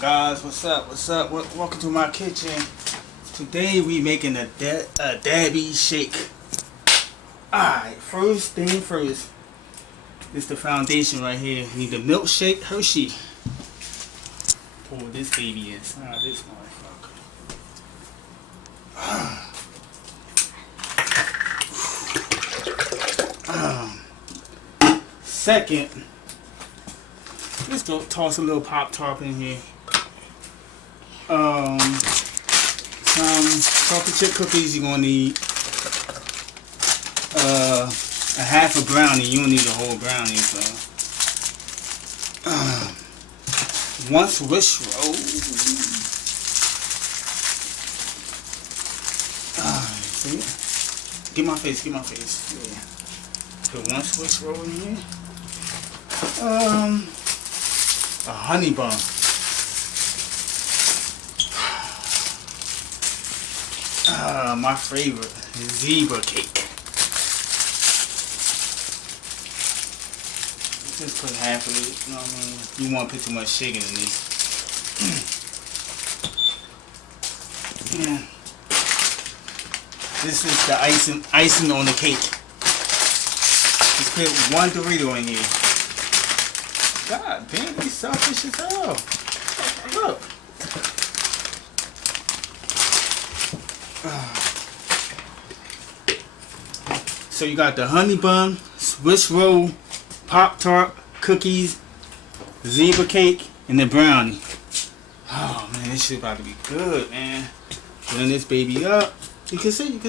guys, what's up? Welcome to my kitchen. Today we making a Dabby shake. Alright, first thing first. This is the foundation right here. You need the milkshake Hershey. Pour this baby inside this motherfucker. Second, let's go toss a little Pop-Tart in here. Some chocolate chip cookies. You're gonna need a half a brownie. You don't need a whole brownie. So one Swiss roll. See? Get my face. Yeah. Put one Swiss roll in here. A honey bun. My favorite, zebra cake. Just put half of it, you know what I mean? You won't put too much sugar in this. Yeah. This is the icing on the cake. Just put one Dorito in here. God damn, he's selfish as hell. Look. So you got the honey bun, Swiss roll, Pop-Tart, cookies, zebra cake, and the brownie. Oh man, this shit about to be good, man. Blend this baby up. You can see.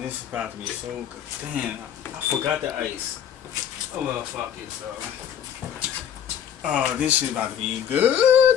This is about to be so good. Damn, I forgot the ice. Oh well, fuck it, so. Oh, this shit about to be good.